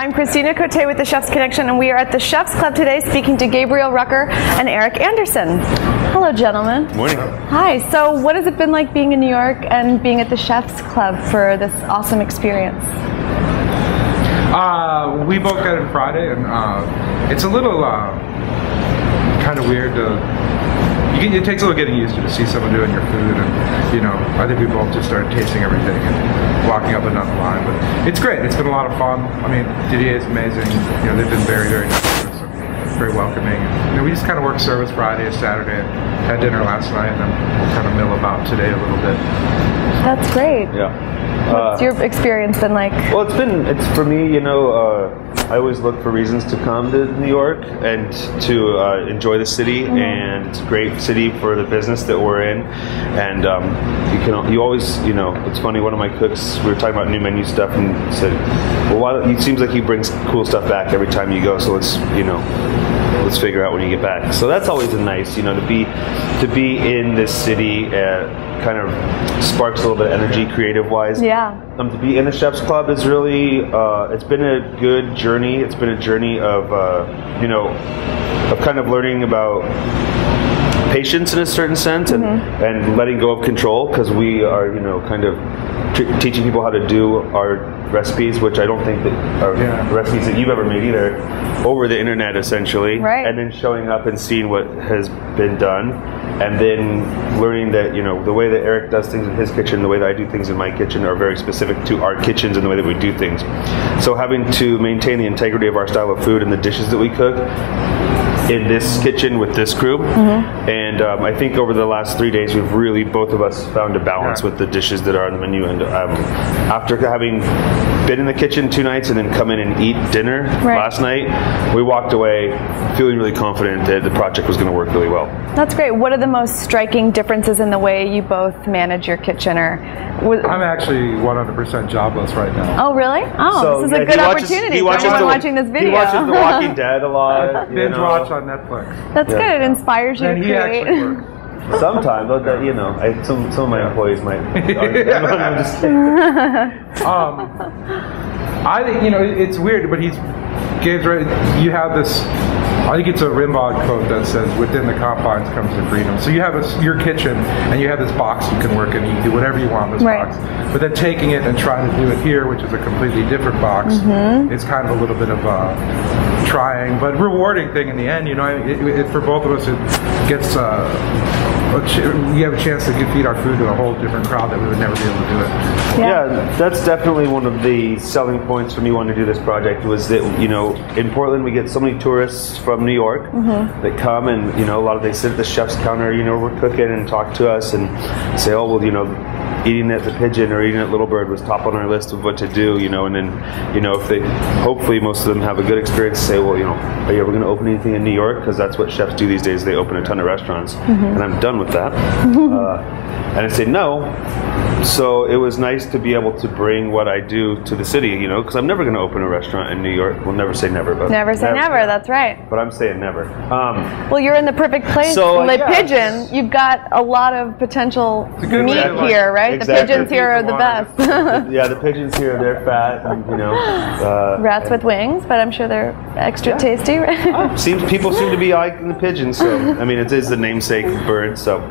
I'm Cristina Cote with the Chef's Connection, and we are at the Chef's Club today speaking to Gabriel Rucker and Erik Anderson. Hello, gentlemen. Morning. Hi. So what has it been like being in New York and being at the Chef's Club for this awesome experience? We both got in Friday, and it's a little kind of weird to... It takes a little getting used to see someone doing your food, and you know, I think we both just started tasting everything and walking up and down the line. But it's great. It's been a lot of fun. I mean, Didier is amazing. You know, they've been very, very nice to us and very welcoming. And, you know, we just kind of worked service Friday and Saturday, and had dinner last night, and then we'll kind of mill about today a little bit. That's great. Yeah. What's your experience been like? Well, it's for me, you know, I always look for reasons to come to New York and to enjoy the city, and it's a great city for the business that we're in. And you always, you know, it's funny, one of my cooks, we were talking about new menu stuff, and said, well, it seems like he brings cool stuff back every time you go, so let's figure out when you get back. So that's always nice, you know, to be in this city. Kind of sparks a little bit of energy creative-wise. Yeah. To be in the Chef's Club is really, it's been a good journey. It's been a journey of, you know, of kind of learning about patience in a certain sense, and letting go of control, because we are, you know, kind of teaching people how to do our recipes, which I don't think that are recipes that you've ever made either, over the internet essentially, right. And then showing up and seeing what has been done, and then learning that, you know, the way that Erik does things in his kitchen, the way that I do things in my kitchen are very specific to our kitchens and the way that we do things. So having to maintain the integrity of our style of food and the dishes that we cook in this kitchen with this crew, and I think over the last 3 days we've really, both of us, found a balance with the dishes that are on the menu. And after having been in the kitchen 2 nights and then come in and eat dinner last night, we walked away feeling really confident that the project was going to work really well. That's great. What are the most striking differences in the way you both manage your kitchen? I'm actually 100% jobless right now. Oh, really? Oh, so, this is a good opportunity for everyone watching this video. He watches The Walking Dead a lot. Binge watch on Netflix. That's good. It inspires you to create. Sometimes, but you know, some of my employees might. I'm just kidding. I think, you know, it's weird, but Gabe's right. You have this. I think it's a Rimbaud quote that says, "Within the confines comes the freedom." So you have your kitchen, and you have this box you can work in. You can do whatever you want in this box. But then taking it and trying to do it here, which is a completely different box, it's kind of a little bit of a trying but rewarding thing in the end. You know, for both of us, it gets. We have a chance to feed our food to a whole different crowd that we would never be able to do it. Yeah, that's definitely one of the selling points for me wanting to do this project, was that, you know, in Portland we get so many tourists from New York that come, and, you know, a lot of they sit at the chef's counter, you know, we're cooking, and talk to us and say, oh, well, you know, eating at the Pigeon or eating at Little Bird was top on our list of what to do, you know. And then, you know, if they, hopefully most of them have a good experience, say, well, you know, are you ever going to open anything in New York? Because that's what chefs do these days. They open a ton of restaurants, and I'm done with that. And I say no. So it was nice to be able to bring what I do to the city, you know, because I'm never going to open a restaurant in New York. We'll never say never, but never say never. That's right. But I'm saying never. Well, you're in the perfect place. So, the Pigeon, you've got a lot of potential meat here, right? Exactly. The pigeons here are the best. Yeah, the pigeons here, they're fat, and, you know. Rats with wings, but I'm sure they're extra tasty, right? People seem to be liking the pigeons, so I mean, it is the namesake bird, so.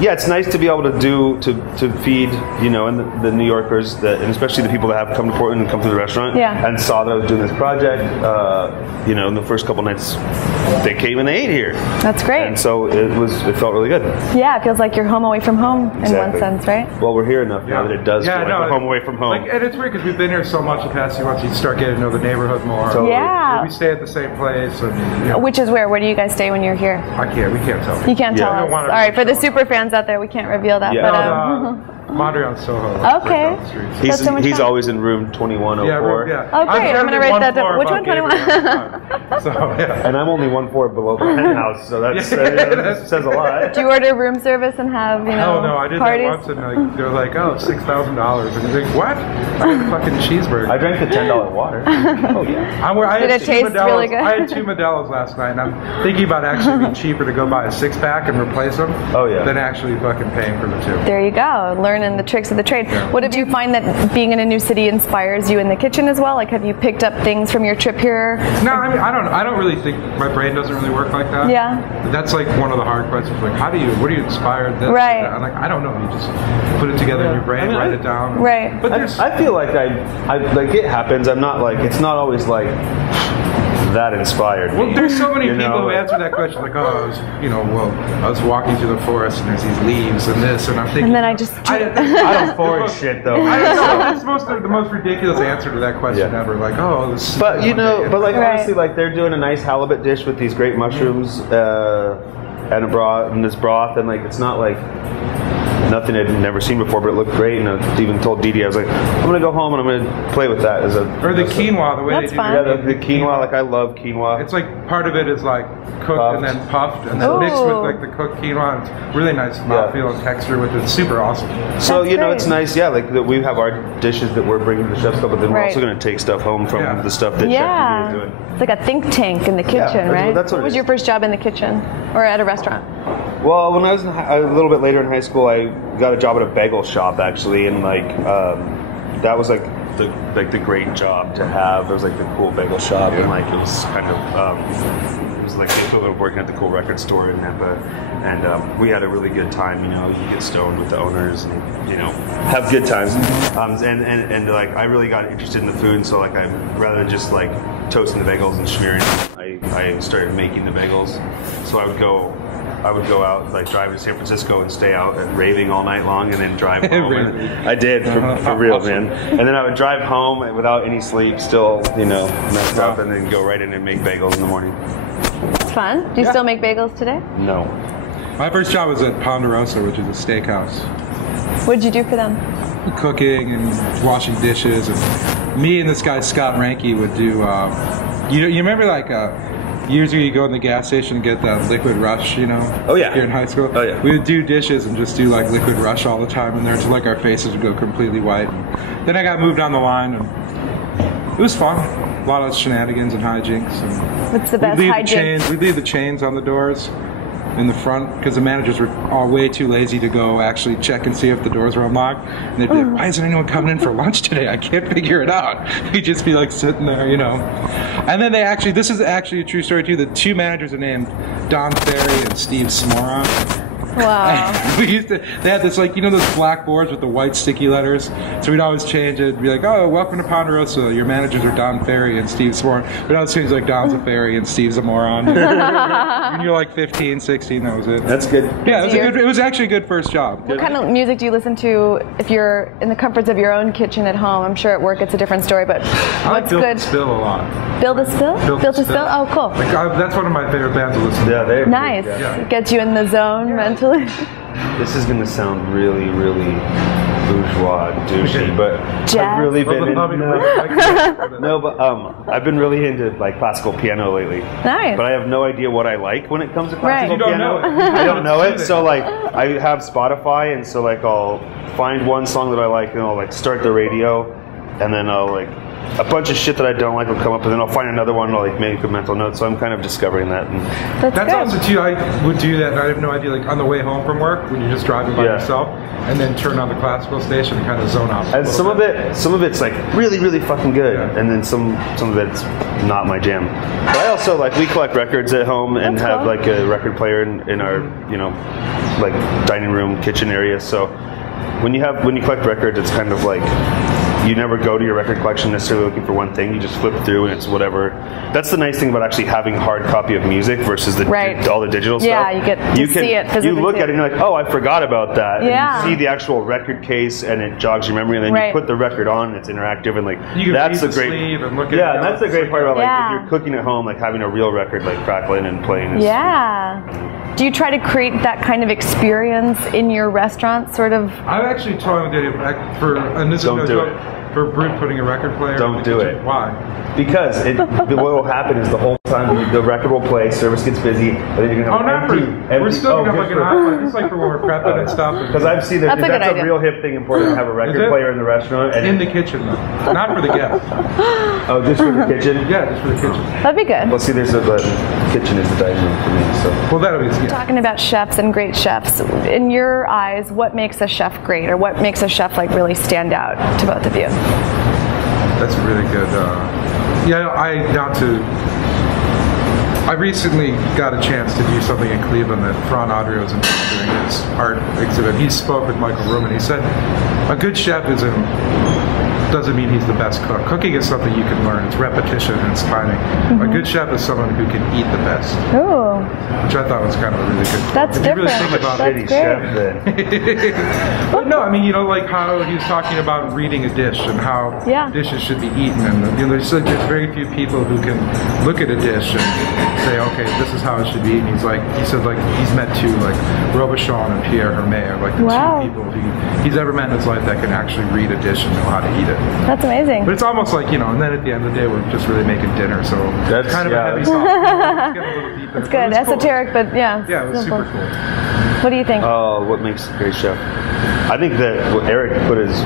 Yeah, it's nice to be able to feed, you know, and the New Yorkers, and especially the people that have come to Portland and come to the restaurant, and saw that I was doing this project. You know, in the first couple nights, they came and they ate here. That's great. And so it felt really good. Yeah, it feels like you're home away from home in one sense, right? Well, we're here enough now that it does feel like we're home away from home. Like, and it's weird because we've been here so much the past few months. You start getting to know the neighborhood more. Totally. Yeah. We stay at the same place. And, you know, which is where? Where do you guys stay when you're here? We can't tell. You can't tell us. All right, for the super fans out there, we can't reveal that. Yeah. But, Mondrian on Soho. Okay. Right he's always in room 2104. Yeah. Oh, great. I'm going to write that down. Which one? 21? So, yeah. And I'm only 1 floor below the penthouse, so that says a lot. Do you order room service and have, you know, no, I did parties? that once, and they're like, oh, $6,000. And you're like, what? I had a fucking cheeseburger. I drank the $10 water. Oh, yeah. Did it taste really good? I had 2 Modelo's last night, and I'm thinking about actually being cheaper to go buy a 6-pack and replace them than actually fucking paying for the 2. There you go. Learning and the tricks of the trade. Yeah. What do you find that being in a new city inspires you in the kitchen as well? Like, have you picked up things from your trip here? No, I mean, I don't really think my brain doesn't really work like that. Yeah. That's like one of the hard questions. Like, what are you inspired? This, right. That? I'm like, I don't know. You just put it together in your brain, write it down. Right. But I feel like I like it happens. I'm not like, it's not always like that inspired. Well, there's so many You people know, who answer that question like, oh, I was walking through the forest and there's these leaves and this, and I'm thinking. And then I just. I don't forest shit though. I don't know. That's the most ridiculous answer to that question ever. Like, oh, this. But you know, but like Right. honestly, like they're doing a nice halibut dish with these great mushrooms and a broth and this broth, and like it's not like nothing I'd never seen before, but it looked great. And I even told Dee Dee, I was like, I'm gonna go home and I'm gonna play with that as a. Or the quinoa, the way That's they do fun. Yeah, the quinoa. Like I love quinoa. It's like part of it is like cooked Puffed. and then puffed and then Ooh. mixed with like the cooked quinoa. It's really nice mouthfeel and texture with it. It's super awesome. So That's you know, great. it's nice. Yeah, like that we have our dishes that we're bringing to the chef's club, but then we're Right. also gonna take stuff home from Yeah. the stuff that Yeah. Chef Dee Dee is doing. It's like a think tank in the kitchen, right? that's what it was is. your first job in the kitchen or at a restaurant? Well, when I was a little bit later in high school, I got a job at a bagel shop actually, and like that was like the great job to have. It was like the cool bagel shop, and like it was kind of it was like the equivalent of working at the cool record store in Napa, and we had a really good time. You know, you get stoned with the owners, and you know, have good times. And like I really got interested in the food, so like I rather than just like toasting the bagels and smearing, I started making the bagels. So I would go out, like drive to San Francisco and stay out and raving all night long, and then drive home. Really? I did for real, man. And then I would drive home without any sleep, still, you know, messed up, and then go right in and make bagels in the morning. It's fun. Do you still make bagels today? No. My first job was at Ponderosa, which is a steakhouse. What did you do for them? Cooking and washing dishes, and me and this guy Scott Ranke would do. You remember like years ago you go in the gas station and get that Liquid Rush, you know? Oh, yeah. Here in high school. Oh, yeah. We would do dishes and just do like Liquid Rush all the time in there until like our faces would go completely white. And then I got moved down the line, and it was fun. A lot of shenanigans and hijinks. And What's the best hijinks? we'd leave the chains on the doors in the front because the managers were all way too lazy to go actually check and see if the doors were unlocked. And they'd be like, why isn't anyone coming in for lunch today? I can't figure it out. We'd just be like sitting there, you know. And then this is actually a true story too. The two managers are named Don Ferry and Steve Smora. Wow. They had this, like, you know, those black boards with the white sticky letters. So we'd always change it. Be like, oh, welcome to Ponderosa. Your managers are Don Ferry and Steve Smora. We'd always change like Don's a Ferry and Steve's a moron. When you're like 15, 16, that was it. That's good. Yeah, it was actually a good first job. What kind of music do you listen to if you're in the comforts of your own kitchen at home? I'm sure at work it's a different story, but I like what's Built good? to Spill a lot. Build a Spill? Built to a Spill? Oh, cool. Like, that's one of my favorite bands to listen to. Yeah, they're Nice. Yeah. Gets you in the zone mentally. This is gonna sound really, really bourgeois, douchey, but Jazz? I've really been No, no, but I've been really into like classical piano lately. Nice. But I have no idea what I like when it comes to Right. classical You don't piano. know it. I don't know it, so like I have Spotify, and so like I'll find one song that I like, and I'll like start the radio, and then I'll like a bunch of shit that I don't like will come up, and then I'll find another one and I'll like make a mental note. So I'm kind of discovering that. And That's That's good. also too. I would do that, and I have no idea. Like on the way home from work, when you're just driving by Yeah. yourself, and then turn on the classical station and kind of zone out. And some of it's like really, really fucking good, Yeah. and then some of it's not my jam. But I also like we collect records at home and That's have cool. like a record player in our like dining room kitchen area. So when you collect records, it's kind of like you never go to your record collection necessarily looking for one thing. You just flip through and it's whatever. That's the nice thing about actually having a hard copy of music versus Right. all the digital Yeah, stuff. you get to see it physically You look too. at it and you're like, oh, I forgot about that. Yeah. And you see the actual record case and it jogs your memory, and then Right. you put the record on and it's interactive, and like You can that's read the the great sleeve and look at yeah, it. and that's the great part about like Yeah. if you're cooking at home, like having a real record like crackling and playing is Yeah. Do you try to create that kind of experience in your restaurant, sort of? I'm actually toying with the idea for, and this Don't is do no it. joke, for Brute putting a record player. Don't in the do kitchen. it. Why? because what will happen is the whole time the record will play, service gets busy, and then you're gonna Oh, have not for. We're still gonna have like an iPod. It's like for when we're prepping and stuff. Because I've seen that That's a good that's a idea. real hip thing important to have a Is record it? player in the restaurant. And in the kitchen though, not for the guests. oh, just for the kitchen? Yeah, just for the kitchen. That'd be good. Well, see, the kitchen is the dining room for me, so. Well, that'll be talking about chefs and great chefs. In your eyes, what makes a chef great, or what makes a chef like really stand out to both of you? That's really good. I recently got a chance to do something in Cleveland that Fran Adrio was involved doing his art exhibit. He spoke with Michael Ruman. He said, a good chef doesn't mean he's the best cook. Cooking is something you can learn. It's repetition and it's timing. A good chef is someone who can eat the best. Ooh. Which I thought was kind of a really good quote. That's different. You really think about That's Chef, But no, I mean, like how he was talking about reading a dish and how dishes should be eaten. And there's very few people who can look at a dish and say, okay, this is how it should be eaten. He said he's met two, like Robuchon and Pierre Hermé are like the two people he's ever met in his life that can actually read a dish and know how to eat it. That's amazing. But it's almost like, and then at the end of the day, we're just really making dinner. So that's kind of a heavy sauce. It's good. Esoteric, cool. But yeah. Yeah, it was super cool. What do you think? What makes a great chef? I think that Erik put his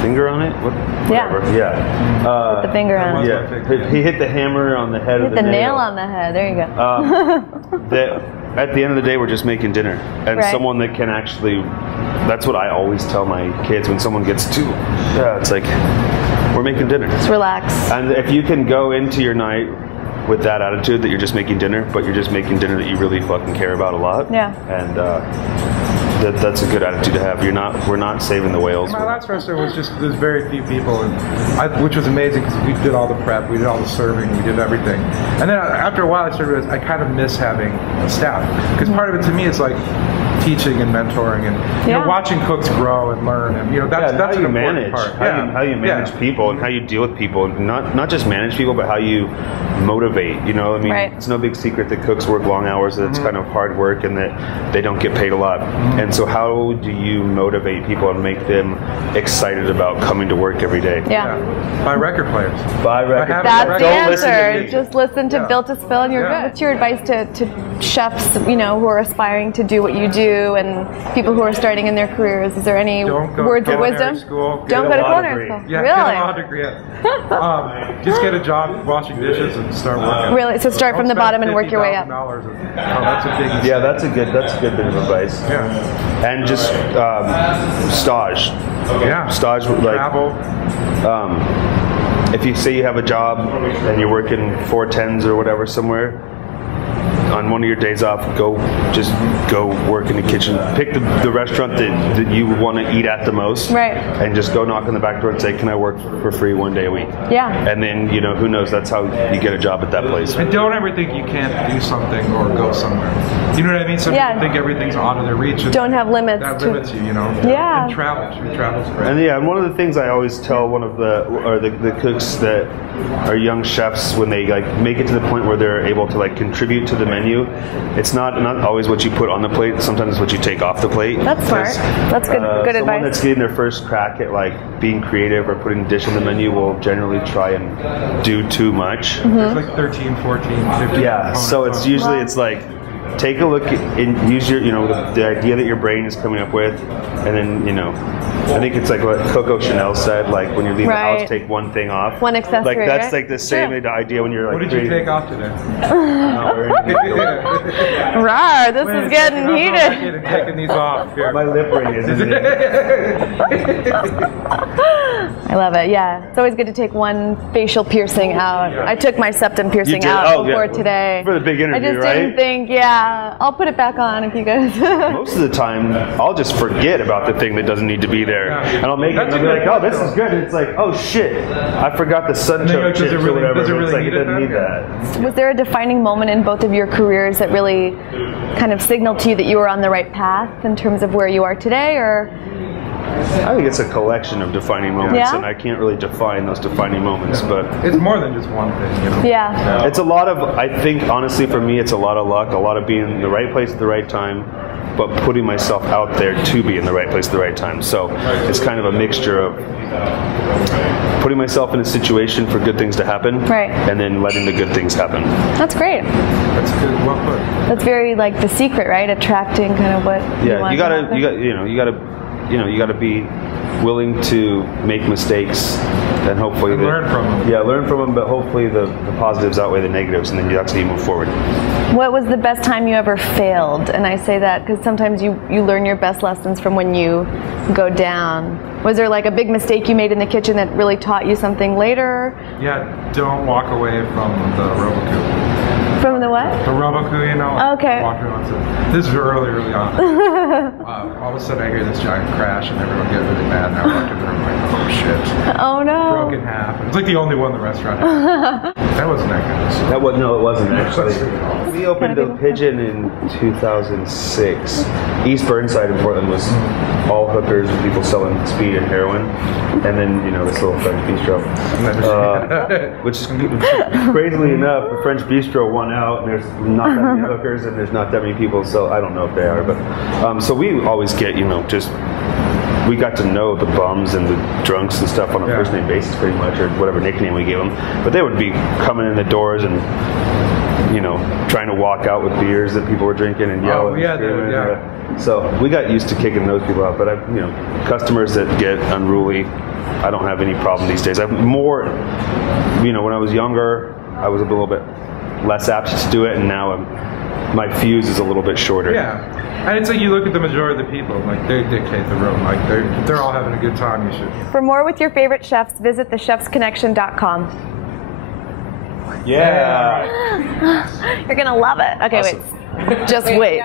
finger on it. Whatever. Yeah. Put the finger on it. Yeah. He hit the hammer on the head of the nail. Hit the nail on the head. There you go. At the end of the day, we're just making dinner. And someone that can actually, that's what I always tell my kids when someone gets too, it's like, we're making dinner. Just relax. And if you can go into your night with that attitude that you're just making dinner, but you're just making dinner that you really fucking care about a lot. Yeah. And that's a good attitude to have. We're not saving the whales. My last restaurant was there's very few people, which was amazing because we did all the prep, we did all the serving, we did everything. And then after a while, I started to realize I kind of miss having a staff, because part of it to me is like teaching and mentoring and watching cooks grow and learn, and that's an important part. How you manage people and how you deal with people, and not just manage people, but how you motivate. It's no big secret that cooks work long hours, that it's kind of hard work, and that they don't get paid a lot. And so how do you motivate people and make them excited about coming to work every day? Buy record players. Buy record players. That's the answer. Just listen to Built to Spill and you're good. What's your advice to chefs, who are aspiring to do what you do, and people who are starting in their careers? Is there any words of wisdom? Don't go to culinary school. Yeah, really? Get a law degree. Just get a job washing dishes and start working. Really? So start from the bottom and work your way up. That's a big that's a good bit of advice. Yeah. And just stage. Stage, like travel. If you say you have a job and you're working 410s or whatever somewhere, on one of your days off, go work in the kitchen. Pick the restaurant that you want to eat at the most, and just go knock on the back door and say, "Can I work for free one day a week?" Yeah. And then who knows? That's how you get a job at that place. And don't ever think you can't do something or go somewhere. You know what I mean? Some people think everything's out of their reach. And don't have limits. That limits you, Yeah. And travel's great. And one of the things I always tell the cooks that are young chefs, when they make it to the point where they're able to contribute to the menu, it's not always what you put on the plate. Sometimes it's what you take off the plate. That's smart. That's good advice. Someone that's getting their first crack at being creative or putting a dish on the menu will generally try and do too much. There's 13, 14, 15. Yeah, so it's usually take a look and use your the idea that your brain is coming up with, and then I think it's like what Coco Chanel said, when you leave the house, take one thing off. One accessory. That's the same idea when you're What did you take off today? Rawr, this is getting heated. Taking these off here. My lip ring isn't it? I love it. Yeah, it's always good to take one facial piercing out. I took my septum piercing out before today. For the big interview, I just didn't think. I'll put it back on if you guys. Most of the time, I'll just forget about the thing that doesn't need to be there, and I'll make it. And I'll be like, "Oh, this is good." And it's like, "Oh shit, I forgot the sunchoke chips or whatever." It doesn't need that. Was there a defining moment in both of your careers that really kind of signaled to you that you were on the right path in terms of where you are today, or? I think it's a collection of defining moments, and I can't really define those defining moments, but it's more than just one thing. Yeah. It's a lot of, I think, honestly, for me, it's a lot of luck, a lot of being in the right place at the right time, but putting myself out there to be in the right place at the right time. So it's kind of a mixture of putting myself in a situation for good things to happen, and then letting the good things happen. That's great. That's good. Well put. That's very like the secret, right? Attracting kind of what you want to happen. You gotta be willing to make mistakes and hopefully learn from them. Yeah, learn from them, but hopefully the positives outweigh the negatives, and then that's how you move forward. What was the best time you ever failed? And I say that because sometimes you learn your best lessons from when you go down. Was there like a big mistake you made in the kitchen that really taught you something later? Yeah, don't walk away from the Roboku. From the what? The Roboku, you know. Okay. Walking on to, this is early on. All of a sudden I hear this giant crash and everyone get really mad, and I walk in the room like, oh shit. Oh no. Broke in half. It's like the only one in the restaurant had. That wasn't that good. No, it wasn't actually. We opened the Pigeon in 2006. East Burnside in Portland was all hookers, people selling speed and heroin, and then this little French bistro, which crazily enough, the French bistro won out, and there's not that many hookers, and there's not that many people. So I don't know if they are, but so we always get we got to know the bums and the drunks and stuff on a first name basis pretty much, or whatever nickname we gave them. But they would be coming in the doors and trying to walk out with beers that people were drinking and yelling. So we got used to kicking those people out. But customers that get unruly, I don't have any problem these days. I'm more, when I was younger, I was a little bit less apt to do it, and now my fuse is a little bit shorter. Yeah, and it's like you look at the majority of the people, like they dictate the room, like they're all having a good time. You should. For more with your favorite chefs, visit thechefsconnection.com. Yeah. You're gonna love it. Okay, awesome. wait. Just wait.